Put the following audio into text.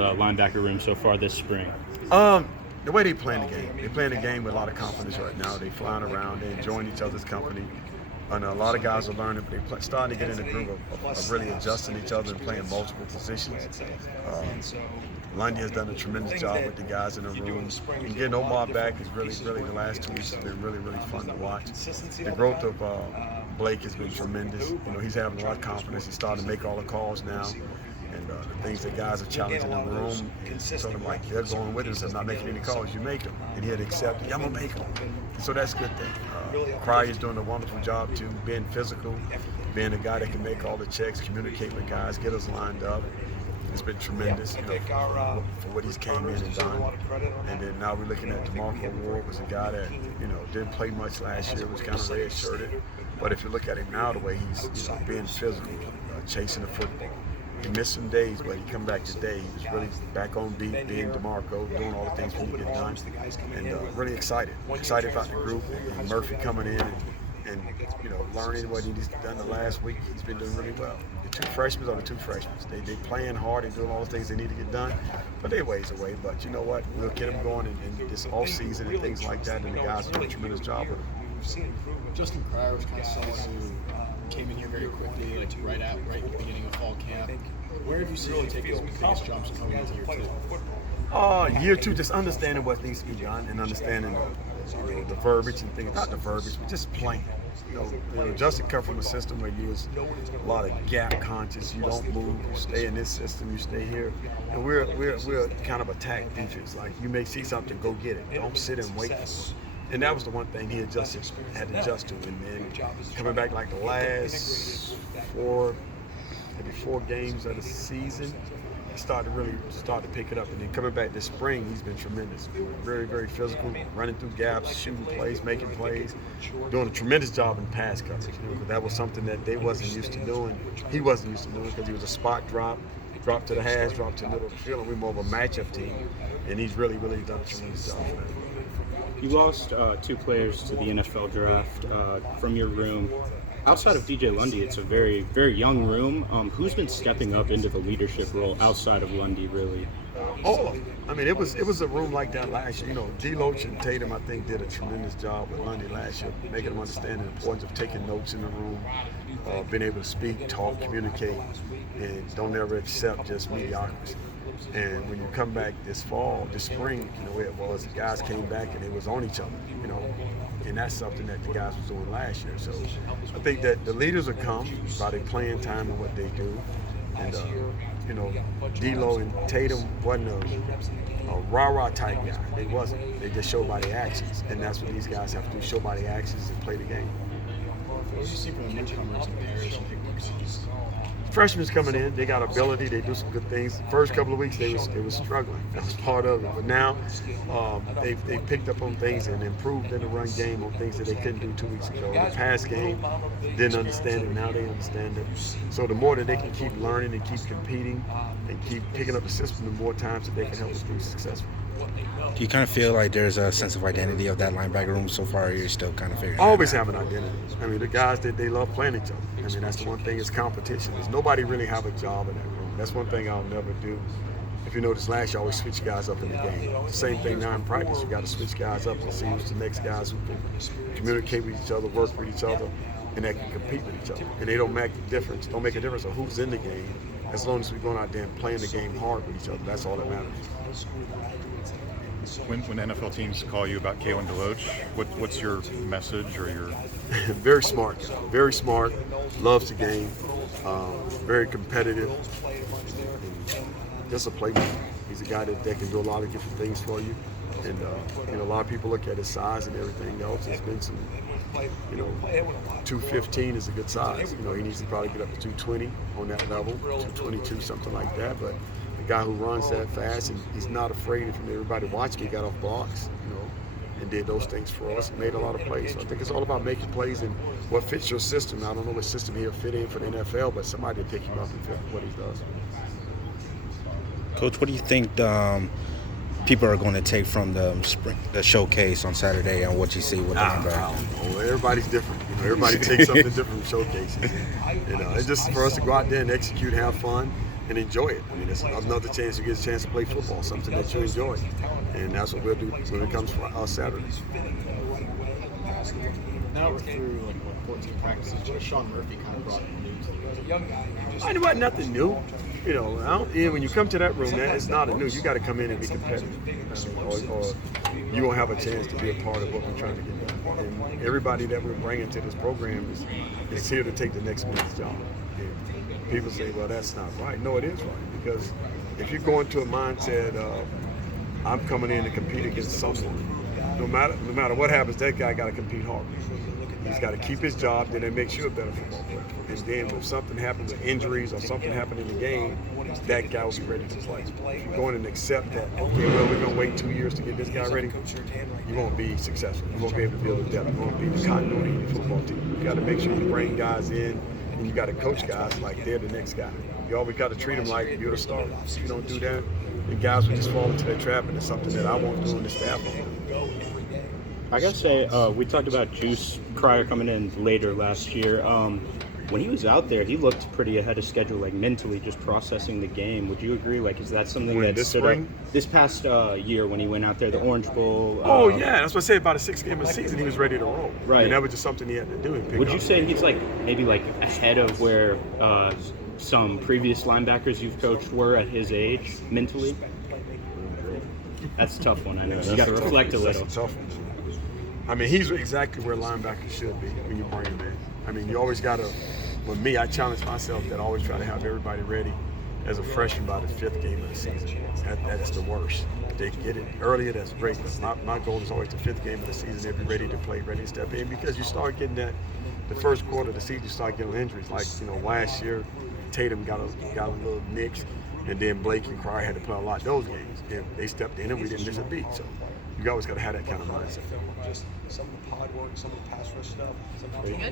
the linebacker room so far this spring? The way they playing the game. They're playing the game with a lot of confidence right now. They flying around. They're enjoying each other's company. And a lot of guys are learning, but they're starting to get in the groove of really adjusting each other and playing multiple positions. Lundy has done a tremendous job with the guys in the room. And getting Omar back is really the last 2 weeks has been really fun to watch. The growth of Blake has been tremendous. You know, he's having a lot of confidence. He's starting to make all the calls now. And the things that guys are challenging in the room, sort of like they're going with us. I'm not making any calls, you make them. And he'll accept, yeah, I'm gonna make them. And so that's a good thing. Cry is doing a wonderful job too, being physical, being a guy that can make all the checks, communicate with guys, get us lined up. It's been tremendous, you know, for what he's came in and done. And then now we're looking at DeMarco Ward, was a guy that, you know, didn't play much last year, was kind of red-shirted. But if you look at him now, the way he's, you know, being physical, chasing the football. He missed some days, but he come back today. He was really back on beat, being DeMarco, doing all the things we need to get done, and really excited about the group. And Murphy coming in and you know, learning what he's done the last week. He's been doing really well. The two freshmen are the two freshmen. They playing hard and doing all the things they need to get done, but they're ways away. But you know what? We'll get them going in this off season and things like that. And the guys are doing a tremendous job with them. Justin Cryer was kind of someone who came in here very quickly, like right at the beginning of fall camp. Where have you seen him take his biggest jumps coming into year two? Year two, just understanding what needs to be done and understanding the verbiage and things. Not the verbiage, but just playing. You know, Justin come from a system where you was a lot of gap conscious. You don't move. You stay in this system. You stay here. And we're kind of attack defense. Like you may see something, go get it. Don't sit and wait for it. And that was the one thing he had to adjust to. And then coming back like the last maybe four games of the season, he started to pick it up. And then coming back this spring, he's been tremendous. Very physical, running through gaps, shooting plays, making plays, doing a tremendous job in pass coverage. You know, that was something that they wasn't used to doing. He wasn't used to doing because he was a spot drop to the hash, drop to the middle of the field, and we're more of a matchup team. And he's really done a tremendous job. You lost two players to the NFL draft from your room. Outside of DJ Lundy, it's a very young room. Who's been stepping up into the leadership role outside of Lundy, really? All of them. I mean, it was a room like that last year. You know, D-Loach and Tatum, I think, did a tremendous job with Lundy last year, making them understand the importance of taking notes in the room, being able to speak, talk, communicate, and don't ever accept just mediocrity. And when you come back this spring, you know, where it was, the guys came back and it was on each other, you know, and that's something that the guys was doing last year. So I think that the leaders will come by their playing time and what they do. And, you know, D-Lo and Tatum wasn't a rah-rah type guy. They wasn't. They just show by their actions. And that's what these guys have to do, show by their actions and play the game. What do you see from the newcomers in Paris and Picnics? Freshmen coming in, they got ability, they do some good things. The first couple of weeks they was struggling. That was part of it. But now they picked up on things and improved in the run game on things that they couldn't do 2 weeks ago. In the pass game, didn't understand it, now they understand it. So the more that they can keep learning and keep competing and keep picking up the system, the more times that they can help us be successful. Do you kind of feel like there's a sense of identity of that linebacker room so far, or you're still kind of figuring it out? Always have an identity. I mean, the guys, they love playing each other. I mean, that's the one thing, is competition. There's nobody really have a job in that room. That's one thing I'll never do. If you notice, last year, I always switch guys up in the game. Same thing now in practice. You got to switch guys up and see who's the next guys who can communicate with each other, work with each other, and that can compete with each other. And they don't make a difference of who's in the game. As long as we're going out there and playing the game hard with each other, that's all that matters. When NFL teams call you about Kalen DeLoach, what's your message or your? Very smart guy. Very smart. Loves the game. Very competitive. Just a playmaker. He's a guy that can do a lot of different things for you. And you know, a lot of people look at his size and everything else. There's been some, you know, 215 is a good size. You know, he needs to probably get up to 220 on that level, 222, something like that. But the guy who runs that fast, and he's not afraid of everybody watching. He got off blocks, you know, and did those things for us and made a lot of plays. So I think it's all about making plays and what fits your system. I don't know what system he'll fit in for the NFL, but somebody to pick him up and fit what he does. Coach, what do you think people are going to take from the showcase on Saturday and what you see with the linebacker? Well, everybody's different. You know, everybody takes something different from showcases. And, you know, it's just for us to go out there and execute, have fun, and enjoy it. I mean, it's another chance you get a chance to play football, something that you enjoy, and that's what we'll do when it comes for us Saturday. Now we're through 14 practices. Sean Murphy kind of brought news to the I know nothing new. You know, when you come to that room, it's not a new. You got to come in and be competitive, or you won't have a chance to be a part of what we're trying to get done. And everybody that we're bringing to this program is here to take the next man's job. And people say, well, that's not right. No, it is right, because if you go into a mindset of I'm coming in to compete against someone, no matter what happens, that guy got to compete hard. He's got to keep his job, then it makes you a better football player. And then if something happens with injuries or something happened in the game, that guy will be ready to play. If you go in and accept that, okay, well, we're going to wait 2 years to get this guy ready, you won't be successful. You won't be able to build a depth. You won't be the continuity in the football team. You got to make sure you bring guys in, and you got to coach guys like they're the next guy. You always got to treat them like you're the starter. If you don't do that, the guys will just fall into that trap, and it's something that I won't do in the staff. I gotta say, we talked about Juice Pryor coming in later last year. When he was out there, he looked pretty ahead of schedule, like mentally just processing the game. Would you agree? Like, is that something When, that this stood spring? up this past year when he went out there, the Orange Bowl? Oh, yeah, that's what I say about a 6 game of the season. He was ready to roll. Right. I mean, that was just something he had to do. And pick Would up. you say he's maybe ahead of where some previous linebackers you've coached were at his age mentally? That's a tough one, I know. You got to reflect a little. That's a tough one. I mean, he's exactly where linebackers should be when you bring him in. I mean, you always got to, with me, I challenge myself that I always try to have everybody ready as a freshman by the 5th game of the season. That's the worst. If they can get it earlier, that's great. But my goal is always the 5th game of the season. They'll be ready to play, ready to step in, because you start getting that, the first quarter of the season, you start getting injuries. Like, last year, Tatum got a little nicks, and then Blake and Cryer had to play a lot of those games. And they stepped in and we didn't miss a beat. So you always got to have that kind of mindset. Just some of the pod work, some of the pass rush stuff.